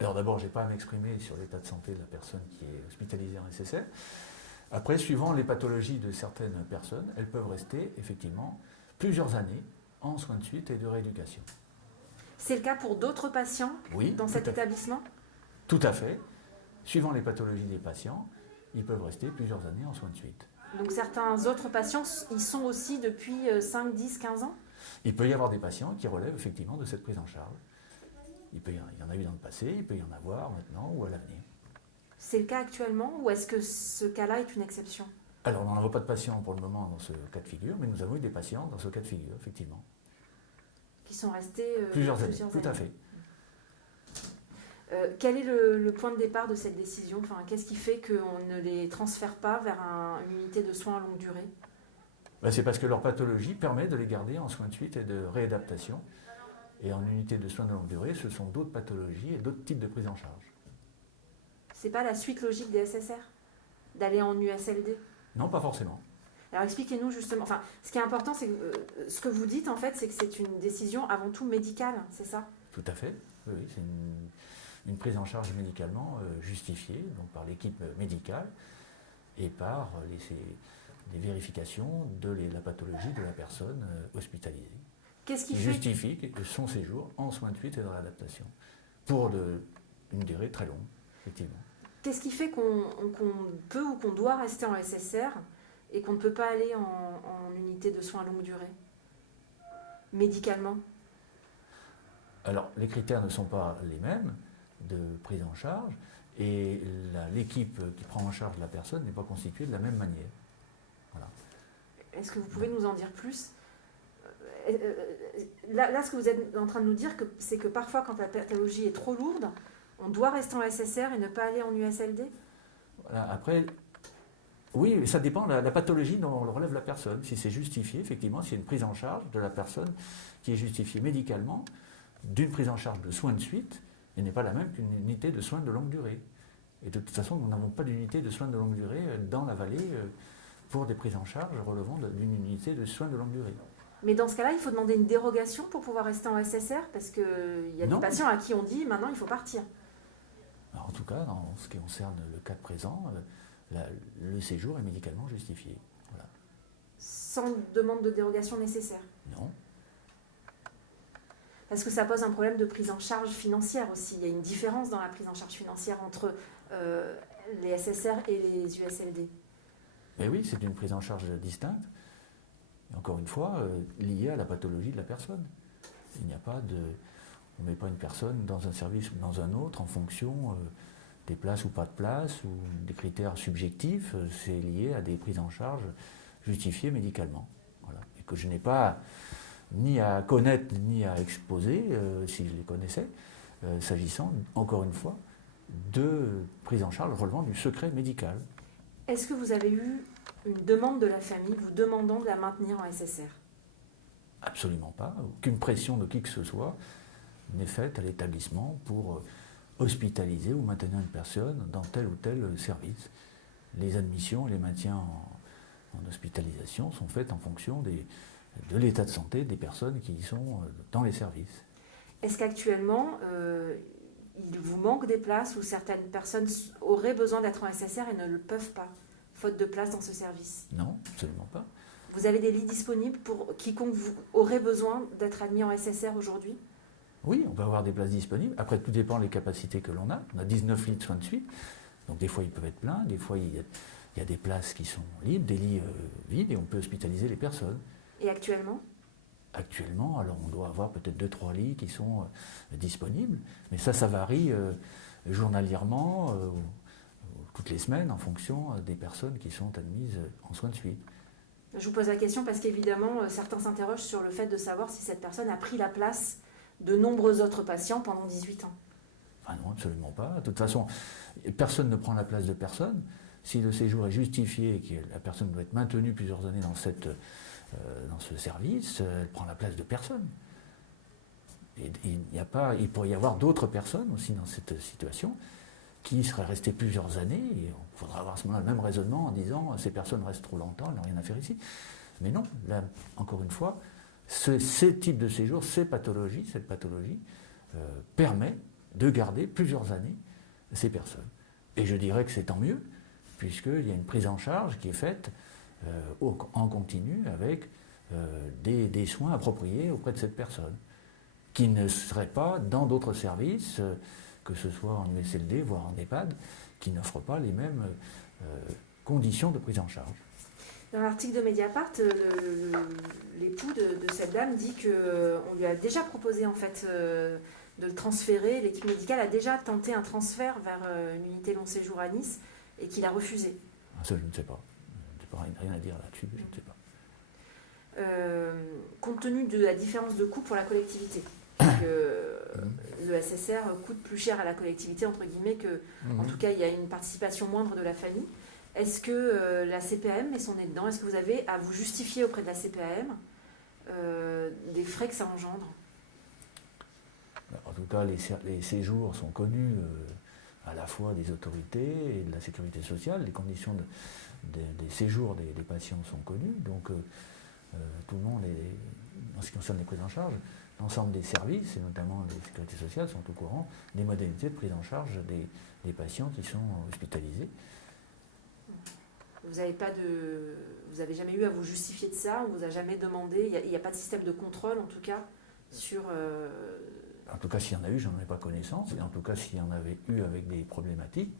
Alors d'abord, je n'ai pas à m'exprimer sur l'état de santé de la personne qui est hospitalisée en SSR. Après, suivant les pathologies de certaines personnes, elles peuvent rester effectivement plusieurs années en soins de suite et de rééducation. C'est le cas pour d'autres patients Oui, dans cet établissement? tout à fait. Suivant les pathologies des patients, ils peuvent rester plusieurs années en soins de suite. Donc certains autres patients, ils sont aussi depuis 5, 10, 15 ans? Il peut y avoir des patients qui relèvent effectivement de cette prise en charge. Il y en a eu dans le passé, il peut y en avoir maintenant ou à l'avenir. C'est le cas actuellement ou est-ce que ce cas-là est une exception? Alors, on n'en a pas de patients pour le moment dans ce cas de figure, mais nous avons eu des patients dans ce cas de figure, effectivement. Qui sont restés Plusieurs années, tout à fait. Quel est le point de départ de cette décision? Qu'est-ce qui fait qu'on ne les transfère pas vers une unité de soins à longue durée? C'est parce que leur pathologie permet de les garder en soins de suite et de réadaptation. Et en unité de soins de longue durée, ce sont d'autres pathologies et d'autres types de prise en charge. C'est pas la suite logique des SSR d'aller en USLD? Non, pas forcément. Alors expliquez-nous justement, ce qui est important, c'est que ce que vous dites en fait, c'est que c'est une décision avant tout médicale, c'est ça? Tout à fait, oui, c'est une prise en charge médicalement justifiée donc par l'équipe médicale et par les vérifications de la pathologie de la personne hospitalisée. Qu'est-ce qui justifie son séjour en soins de suite et de réadaptation pour une durée très longue, effectivement. Qu'est-ce qui fait qu'on peut ou qu'on doit rester en SSR et qu'on ne peut pas aller en unité de soins à longue durée, médicalement? Alors, les critères ne sont pas les mêmes de prise en charge et l'équipe qui prend en charge la personne n'est pas constituée de la même manière. Voilà. Est-ce que vous pouvez nous en dire plus? Là, ce que vous êtes en train de nous dire, c'est que parfois, quand la pathologie est trop lourde, on doit rester en SSR et ne pas aller en USLD? Voilà, après, oui, ça dépend de la pathologie dont relève la personne. Si c'est justifié, effectivement, s'il y a une prise en charge de la personne qui est justifiée médicalement d'une prise en charge de soins de suite, elle n'est pas la même qu'une unité de soins de longue durée. Et de toute façon, nous n'avons pas d'unité de soins de longue durée dans la vallée pour des prises en charge relevant d'une unité de soins de longue durée. Mais dans ce cas-là, il faut demander une dérogation pour pouvoir rester en SSR parce qu'il y a des patients à qui on dit maintenant il faut partir. Alors, en tout cas, dans ce qui concerne le cas présent, le séjour est médicalement justifié. Voilà. Sans demande de dérogation nécessaire? Non. Parce que ça pose un problème de prise en charge financière aussi. Il y a une différence dans la prise en charge financière entre les SSR et les USLD. Mais oui, c'est une prise en charge distincte. Et encore une fois, liée à la pathologie de la personne. Il n'y a pas de... On ne met pas une personne dans un service ou dans un autre en fonction des places ou pas de place ou des critères subjectifs. C'est lié à des prises en charge justifiées médicalement. Voilà. Et que je n'ai pas ni à connaître ni à exposer, si je les connaissais, s'agissant, encore une fois, de prises en charge relevant du secret médical. Est-ce que vous avez eu une demande de la famille vous demandant de la maintenir en SSR? Absolument pas. Aucune pression de qui que ce soit n'est faite à l'établissement pour hospitaliser ou maintenir une personne dans tel ou tel service. Les admissions et les maintiens en hospitalisation sont faites en fonction de l'état de santé des personnes qui sont dans les services. Est-ce qu'actuellement, il vous manque des places où certaines personnes auraient besoin d'être en SSR et ne le peuvent pas, faute de place dans ce service? Non, absolument pas. Vous avez des lits disponibles pour quiconque aurait besoin d'être admis en SSR aujourd'hui? Oui, on peut avoir des places disponibles. Après, tout dépend des capacités que l'on a. On a 19 lits de soins de suite. Donc des fois, ils peuvent être pleins. Des fois, il y a des places qui sont libres, des lits vides, et on peut hospitaliser les personnes. Et actuellement? Actuellement, alors on doit avoir peut-être 2-3 lits qui sont disponibles. Mais ça varie journalièrement, toutes les semaines, en fonction des personnes qui sont admises en soins de suite. Je vous pose la question parce qu'évidemment, certains s'interrogent sur le fait de savoir si cette personne a pris la place de nombreux autres patients pendant 18 ans. Enfin non, absolument pas. De toute façon, personne ne prend la place de personne. Si le séjour est justifié et que la personne doit être maintenue plusieurs années dans ce service, elle prend la place de personne. Et il pourrait y avoir d'autres personnes aussi dans cette situation qui seraient restées plusieurs années. Et il faudra avoir à ce moment-là le même raisonnement en disant ces personnes restent trop longtemps, elles n'ont rien à faire ici. Mais non, là, encore une fois, ces types de séjours, cette pathologie permet de garder plusieurs années ces personnes. Et je dirais que c'est tant mieux, puisqu'il y a une prise en charge qui est faite en continu avec des soins appropriés auprès de cette personne, qui ne seraient pas dans d'autres services, que ce soit en USLD, voire en EHPAD, qui n'offrent pas les mêmes conditions de prise en charge. Dans l'article de Mediapart, l'époux de cette dame dit qu'on lui a déjà proposé en fait de le transférer. L'équipe médicale a déjà tenté un transfert vers une unité long séjour à Nice et qu'il a refusé. Ça, je ne sais pas. Je n'ai rien à dire là-dessus, je ne sais pas. Compte tenu de la différence de coût pour la collectivité, le SSR coûte plus cher à la collectivité, entre guillemets, que, en tout cas, il y a une participation moindre de la famille. Est-ce que la CPAM met son nez dedans? Est-ce que vous avez à vous justifier auprès de la CPAM des frais que ça engendre? En tout cas, les séjours sont connus à la fois des autorités et de la sécurité sociale. Les conditions des séjours des patients sont connues. Donc, tout le monde, en ce qui concerne les prises en charge, l'ensemble des services, et notamment les sécurités sociales, sont au courant des modalités de prise en charge des patients qui sont hospitalisés. Vous n'avez jamais eu à vous justifier de ça? On ne vous a jamais demandé? Il n'y a pas de système de contrôle, en tout cas, sur... En tout cas, s'il y en a eu, je n'en ai pas connaissance. Et en tout cas, s'il y en avait eu avec des problématiques,